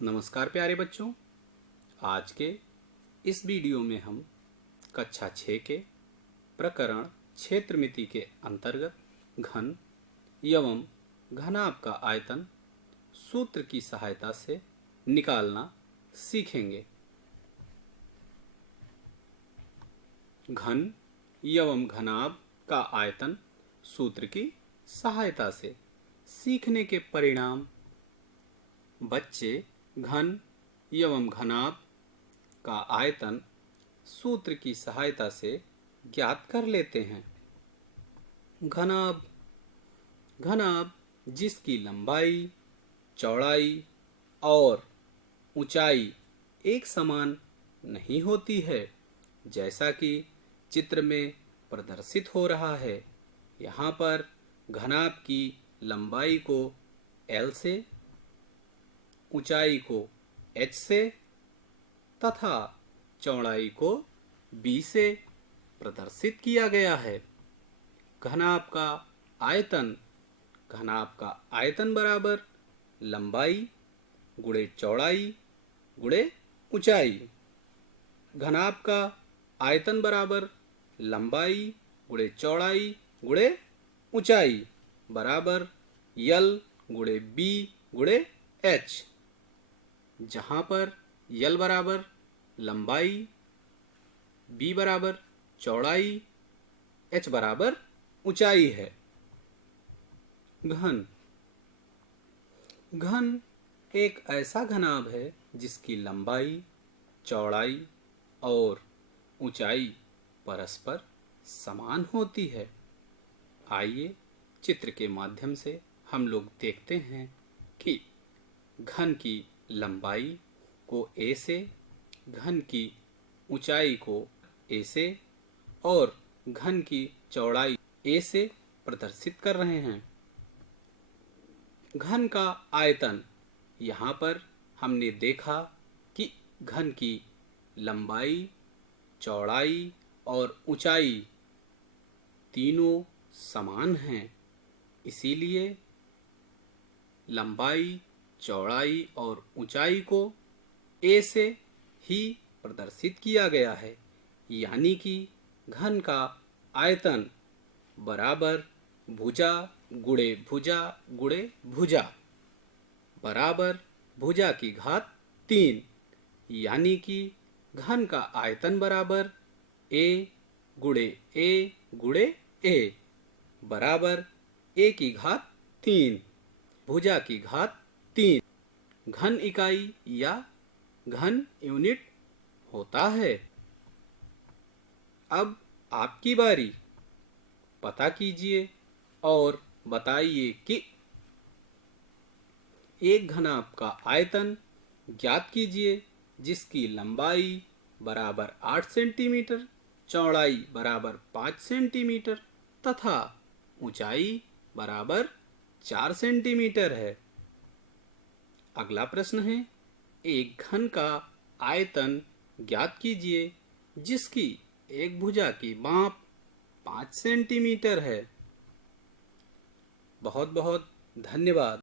नमस्कार प्यारे बच्चों, आज के इस वीडियो में हम कक्षा 6 के प्रकरण क्षेत्रमिति के अंतर्गत घन एवं घनाभ का आयतन सूत्र की सहायता से निकालना सीखेंगे। घन एवं घनाभ का आयतन सूत्र की सहायता से सीखने के परिणाम बच्चे घन एवं घनाभ का आयतन सूत्र की सहायता से ज्ञात कर लेते हैं। घनाभ घनाभ जिसकी लंबाई, चौड़ाई और ऊंचाई एक समान नहीं होती है, जैसा कि चित्र में प्रदर्शित हो रहा है। यहाँ पर घनाभ की लंबाई को L से, ऊंचाई को h से तथा चौड़ाई को b से प्रदर्शित किया गया है। घनाभ का आयतन बराबर लंबाई गुणे चौड़ाई गुणे ऊंचाई। घनाभ का आयतन बराबर लंबाई गुणे चौड़ाई गुणे ऊंचाई बराबर L गुणे B गुणे H, जहाँ पर L बराबर लंबाई, B बराबर चौड़ाई, H बराबर ऊंचाई है। घन घन एक ऐसा घनाभ है जिसकी लंबाई, चौड़ाई और ऊंचाई परस्पर समान होती है। आइए चित्र के माध्यम से हम लोग देखते हैं कि घन की लंबाई को a से, घन की ऊंचाई को a से और घन की चौड़ाई a से प्रदर्शित कर रहे हैं। घन का आयतन, यहाँ पर हमने देखा कि घन की लंबाई, चौड़ाई और ऊंचाई तीनों समान हैं, इसीलिए लंबाई, चौड़ाई और ऊंचाई को a से ही प्रदर्शित किया गया है। यानी कि घन का आयतन बराबर भुजा गुणे भुजा गुणे भुजा बराबर भुजा की घात 3, यानी कि घन का आयतन बराबर a गुणे a गुणे a बराबर a की घात 3, भुजा की घात 3 घन इकाई या घन यूनिट होता है। अब आपकी बारी, पता कीजिए और बताइए कि एक घनाभ का आयतन ज्ञात कीजिए जिसकी लंबाई बराबर 8 सेंटीमीटर, चौड़ाई बराबर 5 सेंटीमीटर तथा ऊंचाई बराबर 4 सेंटीमीटर है। अगला प्रश्न है, एक घन का आयतन ज्ञात कीजिए जिसकी एक भुजा की माप 5 सेंटीमीटर है। बहुत बहुत धन्यवाद।